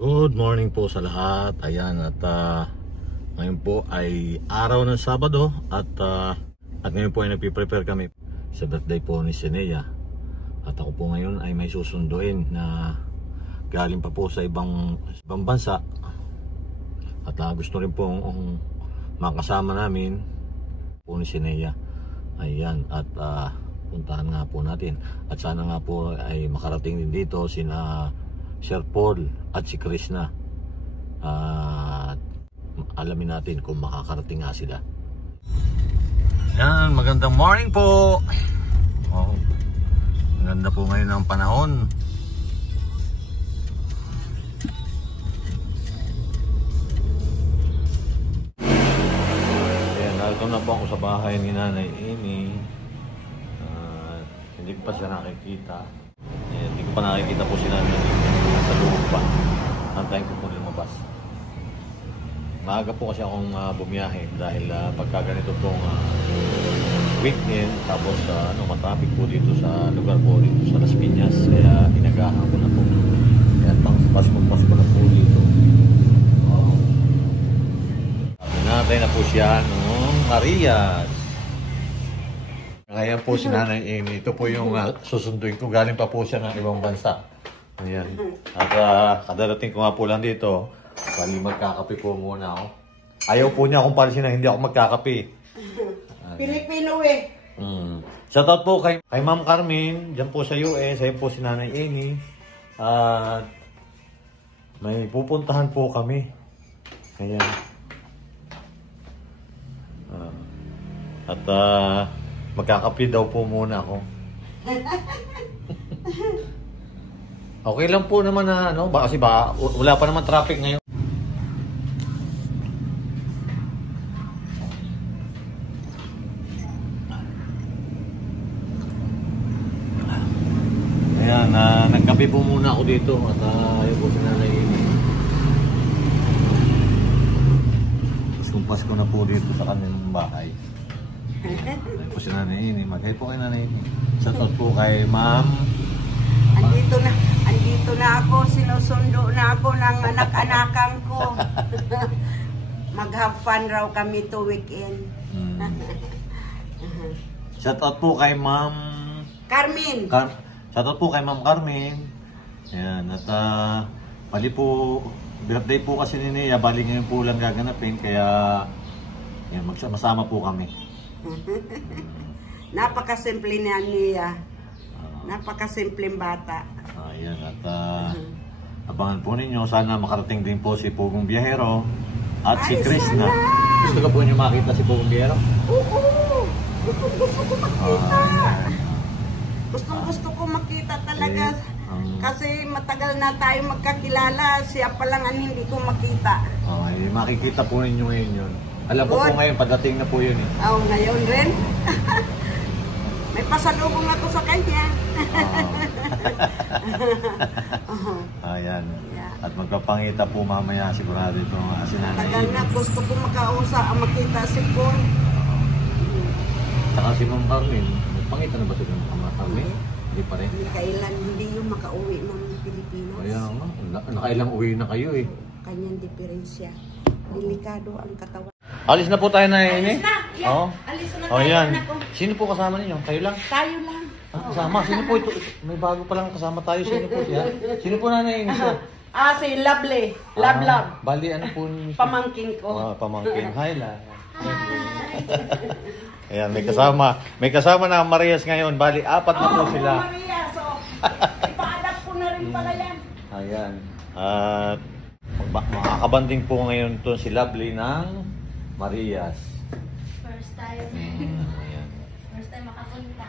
Good morning po sa lahat. Ayan, at ngayon po ay araw ng Sabado at ngayon po ay nagpiprepare kami sa birthday po ni Sinea. At ako po ngayon ay may susunduin na galing pa po sa ibang bansa. At gusto rin po makasama namin po ni Sinea. Ayan, at puntahan nga po natin. At sana nga po ay makarating din dito sina Sir Paul at si Krishna. Alamin natin kung makakarating nga sila. Yan, magandang morning po. Maganda po ngayon ang panahon. Ayan, narito na po ako sa bahay ni Nanay Amy. Hindi ko pa siya nakikita. Hindi ko pa nakikita po sila nasa loob pa. Antayin ko po lumabas. Maaga po kasi akong bumiyahe dahil pagka ganito pong weekend, tapos matraffic po dito sa lugar po dito sa Las Piñas, kaya inagahan ko na po. Kaya Pasko na po dito. Natin na po siya noong Marias. Ngayon po si Nanay Amy, ito po yung susunduin ko. Galing pa po siya ng ibang bansa. Ayan. At kadarating ko nga po lang dito, bali magkakape po muna ako. Ayaw po niya akong palisin na hindi ako magkakape. Pilipino eh. Shoutout po kay Ma'am Carmen, dyan po sa US. Ayun po si Nanay Amy. At may pupuntahan po kami. Ayan. At magkakape daw po muna ako. Okay lang po naman na kasi wala pa naman traffic ngayon. Ayan, nagkape po muna ako dito at ayun po si Nanay Amy. Pasko na po dito sa kanilang bahay. Ayun po si Nanay Amy. Maghay po kay Nanay Amy. Shoutout po kay Ma'am. Andito na ako. Sinusundo na ako ng anak-anakan ko. Mag-have fun raw kami to weekend. Shoutout po kay Ma'am Carmen. Shoutout po kay Ma'am Carmen. Ayan. At bali po, birthday po kasi ni Nea. Bali ngayon po lang gaganapin. Kaya yan, magsama po kami. Napakasimple niya. Napakasimpleng bata. Ayan, at abangan po ninyo. Sana makarating din po si Pugong Biyahero at si Krishna. Gusto ka po niyo makita si Pugong Biyahero? Oo! Gusto ko makita. Gusto ko makita talaga. Kasi matagal na tayo magkakilala. Siya pa lang ang hindi ko makita. Makikita po ninyo ngayon yun. Alam ko po ngayon, pagdating na po yun eh. Ngayon rin. May pasalubong ako sa kanya. Ayan. At magpapangita po mamaya sigurado ito si Nanay. Tagal na gusto ko makita si Paul. Saka si Ma'am Carmen. Magpangita na ba si Ma'am Carmen? Hindi pa rin. Kailan hindi yung makauwi ng Pilipinas. Kaya nga, nakailang uwi na kayo eh. Kanyang diferensya. Delikado ang katawan. Alis na po tayo na ini. Alis na. Yeah. Alis na tayo. Yan. Sino po kasama ninyo? Kayo lang? Tayo lang. Kasama? Sino po ito? May bago pa lang kasama tayo. Sino po siya? Sino po Nanay Amy siya? Si Lovely. Love. Bali, ano po? Pamangkin ko. Pamangkin. Hi, la. Ayan, may kasama. May kasama na ang Marias ngayon. Bali, 4 na po sila. Marias. Ipa-adapt ko na rin pala yan. Ayan. At makakabanding po ngayon to si Lovely ng Marias. First time. Ayan. First time makapunta.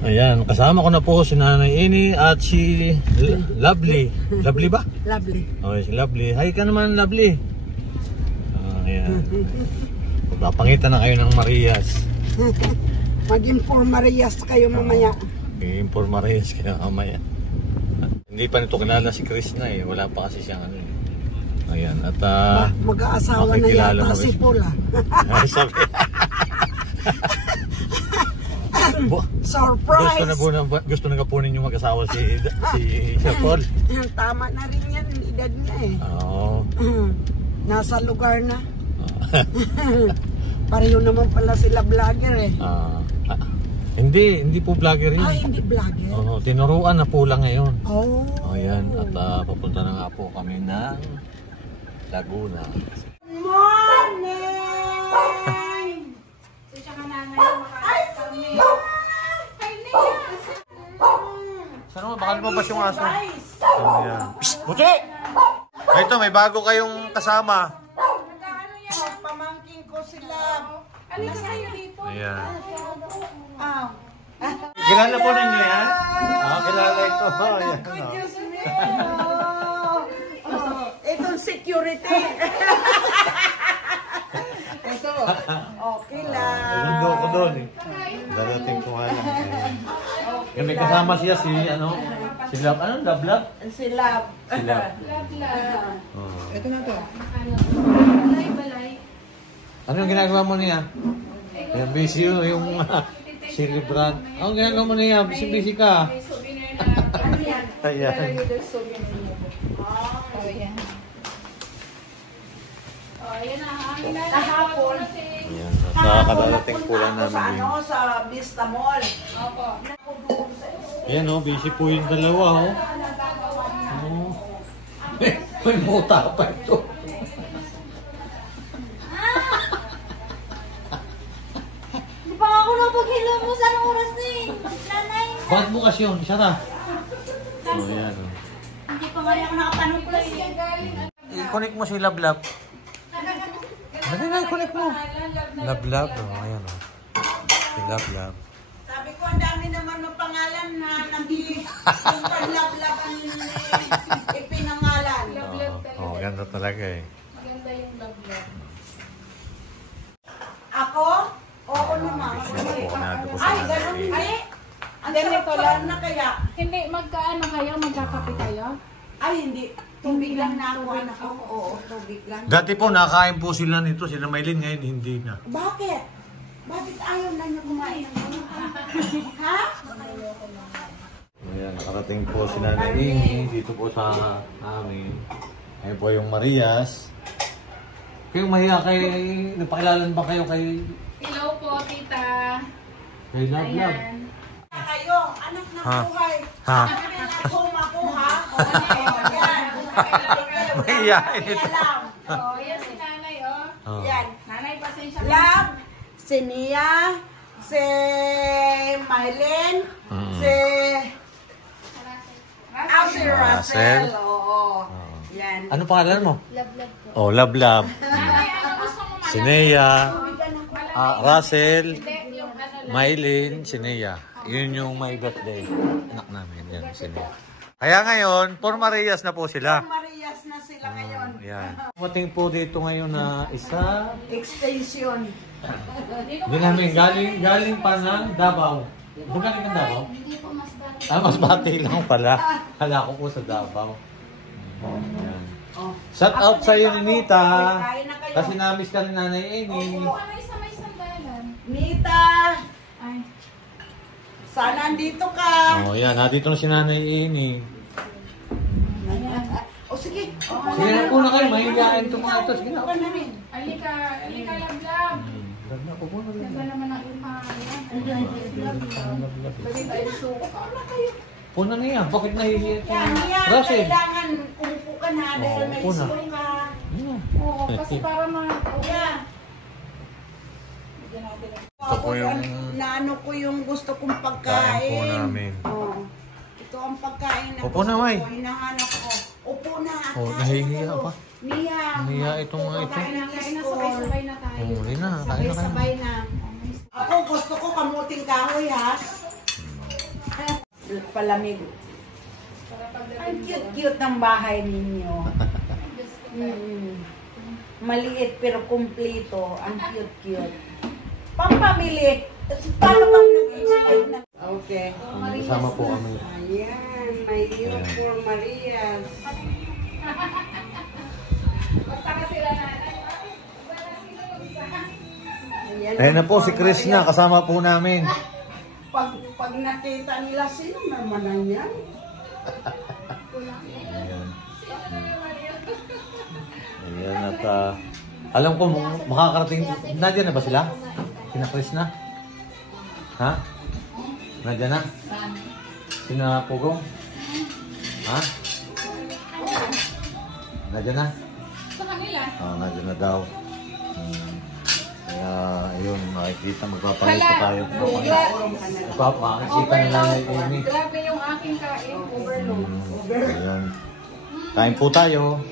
Ayan, kasama ko na po si Nanay Amy at si Lovely. Lovely ba? Lovely. Okay, si Lovely. Hi ka naman, Lovely. Ayan. Papangita na kayo ng Marias. Maging for Marias kayo mamaya. Maging for Marias kayo mamaya. Hindi pa nito kilala si Krishna eh. Wala pa kasi siyang ano eh. Ayan, at mag-aasawa na yata si Paul. Sabi. Surprise! Gusto na kapunin yung mag-asawa si Paul. Tama na rin yan, edad niya eh. Oo. Nasa lugar na. Pareho naman pala sila vlogger eh. Hindi po vlogger yun. Ay, hindi vlogger? Oo, tinuruan na po lang ngayon. Oh. Ayan, at papunta na nga po kami ng Laguna. Morning! Saan mo? Baka lumabas yung aso. Ayan. Psst! Puti! Ito, may bago kayong kasama. Pamangking ko sila. Ano yung kayo dito? Ayan. Ah. Kilala po ninyo yan? Kilala ito. Ayan. Itong security. Ito. Okay lang. Ilundo ko doon eh. Darating ko nga lang. Yung may kasama siya si Lab. Ano? Lab? Si Lab. Si Lab. Ito na to. Balay. Ano yung ginagawa mo niya? Yung busy yung celebrant. Ang ginagawa mo niya? Busy ka. May souvenir na. Ayan. Ayan. Oh, ayan na. Ang ginagawa Kahapon. Ayan. Nakakadarating po lang Sa namin yun. sa Vista Mall. Opo. Ayan busy po yung dalawa May muta pa ito. Di pa ako napaghilo mo sa oras na eh. Nanay. Bakit bukas yun? Isa na. Ayan Hindi pa nga ako nakatanong ko eh. I-connect mo si Lablab. Ano na i-connect mo? Lablab. Ayan Si Lablab. Sabi ko, ang dami naman ng pangalan na yung panlablab ang ipinangalan. Ganda talaga eh. Maganda yung love. Ako? Oo naman. Ay, ganun hindi. Ang sarap na kaya. Hindi, magkaano kayo? Magkakape kayo? Ay, hindi. Tubig lang na ako, anak ko. Oo, tubig lang. Dati po nakain po sila nito. Sila Maylin ngayon hindi na. Bakit? Bakit ayaw na niyo kumain? Ha? Ayan, nakarating po si Nanay Amy dito po sa amin. Ayan po yung Marias. Kayong mahiya kay... Napakilalan ba kayo kay... Hello po, tita. Kay Lablab? Kayo, anak ng buhay. Ha? Ako makuha. Yan. Mahiyain ito. Oh, yan si nanay, oh. Yan. Nanay, pasensya na. Lab, si Nia, si Mylene, si si Russell. Oo. Yan. Ano pangalan mo? Love po. Oh, Lablab. Nanay, ano gusto mo Si Nea, Russell, Hindi, yung ano lang. Maylin, si Nea. Yun yung my birthday. Anak namin. Yan, si Nea. Kaya ngayon, for Marias na po sila. Marias na sila ngayon. Yan. Mating po dito ngayon na isa. Extension. Hindi namin, galing pa ng Davao. Doon galing ng Davao? Hindi po mas bati. Masbate lang pala. Kala ko po sa Davao. Yan. Oh. Shout out sa iyo, Nita. Kain na kayo. Kasi namiss ka ni Nanay Amy. Ano isa may sandalan? Nita, Ay. sana andito ka. Oh, yan. Nandito na si Nanay Amy. O sige. Sige na po na kayo. Mahigain itong mga ito. Sige na. Ka na rin. Alika, lab-lab. Ganda naman ang imayan. Bali tayo suka. Puna niya. Bakit nahihiya ito? Yan, yan. Russell. Kailangan umupo ka na dahil may upo na. school ka. Oo, kasi para Yan. Ito po yung Naano ko yung gusto kong kain pagkain. po namin. Oh. Ito ang pagkain na Upo na, gusto May. ko. Hinahanap ko. Upo na. Oh, kain nahihiya kayo. pa. Mia. Nahihiya itong mga ito. Kain ng kain na school. sabay-sabay na tayo. Oh, hindi na. Kain na kayo. Sabay-sabay na. Ako gusto ko kamuting kahoy ha. Palamig. Ang cute-cute ng bahay ninyo. Maliit pero kumpleto. Ang cute-cute. Pampamili. Paano bang nag-explain na? Okay. Kasama po kami. Ayan. May uniform Marias. Ayan na po si Chris na. Kasama po namin. Pag nakita nila, sino naman na yan? Ayan. Ayan at alam ko makakarating. Nandiyan na ba sila? Sina Chris na? Ha? Nandiyan na? Sina Pugong? Ha? Nandiyan na? Sa kanila. Nandiyan na daw. Kaya ayun, makikita magpapalit pa tayo. Makikita nila yung Amy. Grabe yung aking kain. Overload. Ayan. Kain po tayo.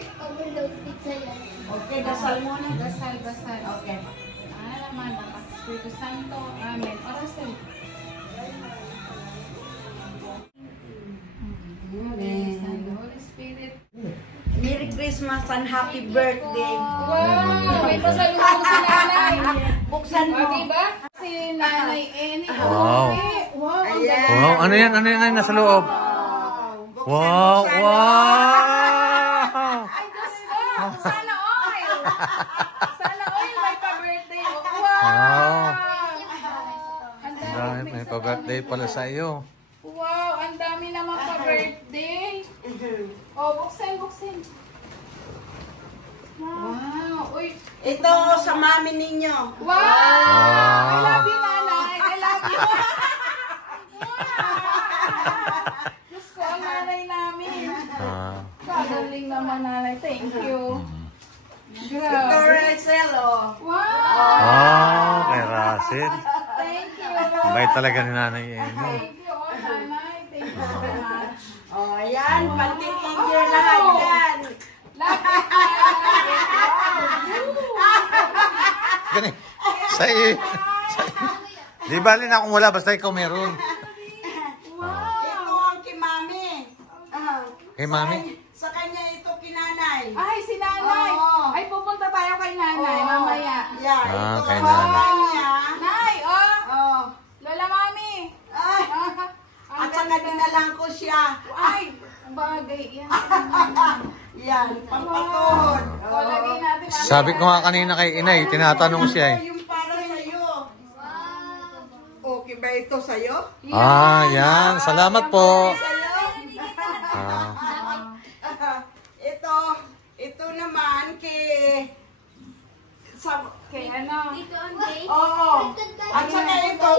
Okay, dasal muna. Basal. Okay. Naman, Espiritu Santo. Amen. Orasan. Amen. Holy Spirit. Merry Christmas and happy birthday. Wow! May pasalubong si nanay. Buksan mo. Okay ba? Si nanay Eni. Wow. Wow! Ang Ayan. ganda. Wow, ano yan? Ano yan nasa loob? Wow! Wow! Ay, gusto! Sana oil! Sana oil may pa-birthday. Wow! Wow! Ang dami. Dahil may pa-birthday pala sa iyo. Wow! Ang dami naman pa-birthday. Oh, buksan. Wow! Uy! Ito sa mami ninyo. Wow! I love you, nanay! I love you! Wow! Diyos ko, ang nanay namin. Kagaling naman, nanay. Thank you. Ito Grabe. Rachel, oh. Wow! Kay Russell. Thank you. Bait talaga ni Nanay Amy. Thank you, oh, nanay. Thank you very much. Oh, ayan. Panting Indian lahat yan. Love you, Gani. Sa iyo. Di bali na kung wala, basta ikaw meron. Ito ang kay mami. Kay mami? Sa kanya ito kinanay. Ay, si nanay. Oo. Ay, pupunta tayo kay nanay mamaya. Yan, ito kay sa nanay. kanya. Nay, oh! Oh. Lola Mami! Ay, at saka dinalang ko siya. Ay, bagay yan. Yan, pampatod. O, lagay natin. Sabi ko nga kanina kay Inay, tinatanong siya eh. Ito yung para sa'yo. Okay ba ito sa'yo? Yan. Salamat po. Sa'yo? Ito naman kay... Kay ano? Oo. At saka ito,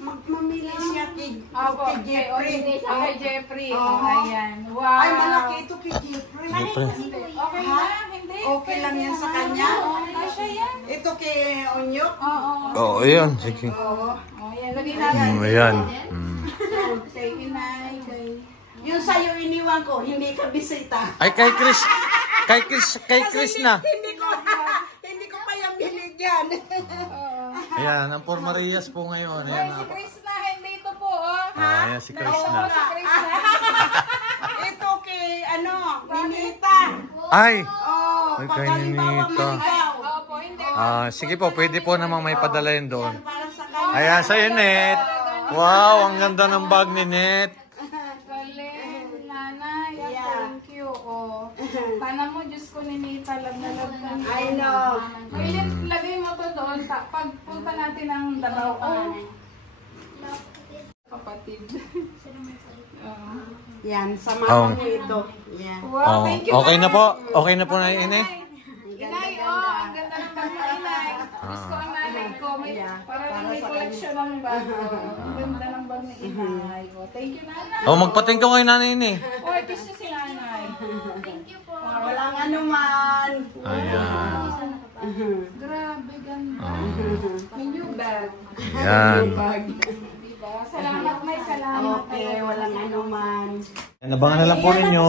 mamili siya kay Apo, Jeffrey. Kay Jeffrey. Oo. Oh, ayan. Wow. Ay, malaki ito kay Jeffrey. Jeffrey. Okay na, hindi. Okay lang yan sa kanya. Kasha yan. Ito kay Onyok. Oo. Oo, yun. Sige. Oo. Oh, yan. Lagay natin. Ayan. Kay Inay. Yung sa'yo iniwan ko, hindi ka bisita. Ay, kay Chris na. Hindi ko pa yung binigyan. Ayan, ang Por Marias po ngayon. Ay, Ayan. si Chris na. Hindi ito po, oh. Ayan, si Chris na. Si Chris na. Ito kay, Ninita. Ay! Oh, Ay, pag kay halimbawa Ninita. maligaw. Opo, hindi. Sige po, pwede po namang may padala yun doon. Para sa kanya. Ayan, sa'yo, Net. Wow, ang ganda ng bag ni Net. Galing, nanay. Thank you. Oh. Sana mo, Diyos ko, Ninita, love na love na niya. I know. Ngayon, lagay mo to doon. Pagpunta natin ng Davao. Oh. Kapatid. Yan, sama mo ito. Yan. Wow, thank you. Okay na Nay. po. Okay na po na Inay. Inay, oh, ang ganda ng bag na Inay. Gusto ang nanay ko. Parang may collection ng bag. Ang ganda ng bag ni Inay. Oh, thank you, nanay. Magpating ka kay Nanay Inay. Oh, kiss niyo si nanay. Thank you po. Walang anuman. Ayan. Grabe, ganda. May new bag. Ayan. Diba? Salamat, may salamat. Okay, walang anuman. Nabangan na lang po ninyo.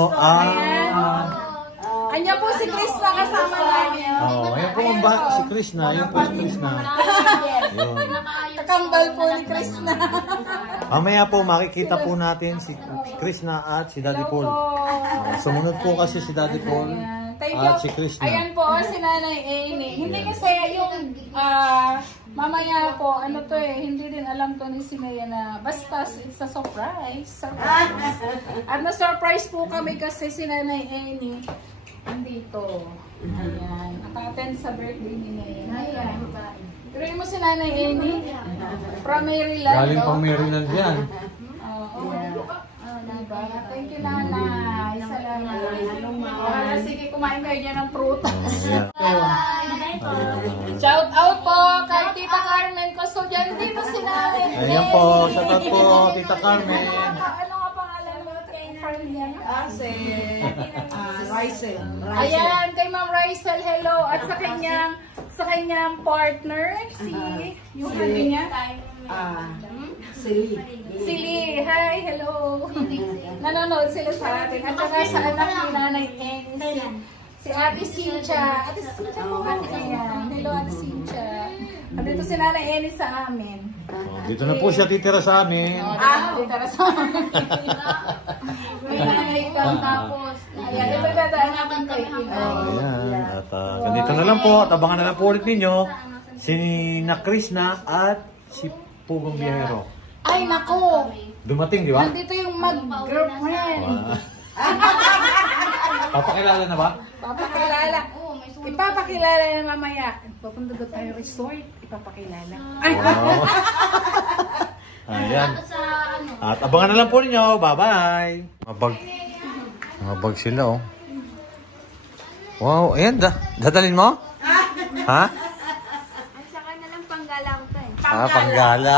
Anya po si Chris na kasama namin. Ayan po si Chris na. Ayan po si Chris na. Yun. Kakambal po ni Chris na. Mamaya po makikita po natin si Chris na at si Daddy Paul. Sumunod po kasi si Daddy Paul at si Chris na. Ayan po, si Nanay Amy. Hindi kasi yung mamaya po, ano to hindi din alam to ni Simea na basta it's a surprise. At na-surprise po kami kasi si Nanay Amy andito. Ayan. Naka-attend sa birthday ni Naya. Ayan. Pero mo si Nanay Amy. From Maryland. Galing pang Maryland yan. Oo. Diba? Thank you, Nanay. Salamat. Sige, kumain kayo dyan ng prutas. Shout out po kay Tita Carmen Custodian. Dito si Nanay. Ayan po, shout out po, Tita Carmen. Ano nga pangalan mo kay friend niya? Si Rysel. Ayan, kay Ma'am Rysel, hello. At sa kanyang partner, yung ano niya? Si Si hi, hello. Nanonood sila sa atin. At saka sa anak ni Nanay Eng, si Ate Cynthia. Ate Cynthia po ba? Ayan. Hello, Ate Cynthia. Andito si Nanay Eni sa amin. Dito na po siya titira sa amin. Dito na sa amin. May nanay ka tapos. Ayan, ito dadaan natin kay Ina. Ayan. At ganito na lang po. At abangan na lang po ulit ninyo si Chris na at si Pugong Biyahero. Ay, nako. Dumating, di ba? Nandito yung mag-girlfriend. Papakilala na ba? Papakilala. Ipapakilala na mamaya. Papunta doon tayo resort. Ipapakilala. Ay! Wow. Ayan. At abangan na lang po ninyo. Bye-bye. Mabag sila, oh. Wow, ayan. Dadalhin mo? Ha? At saka na lang panggala ko to eh. Panggala. Panggala.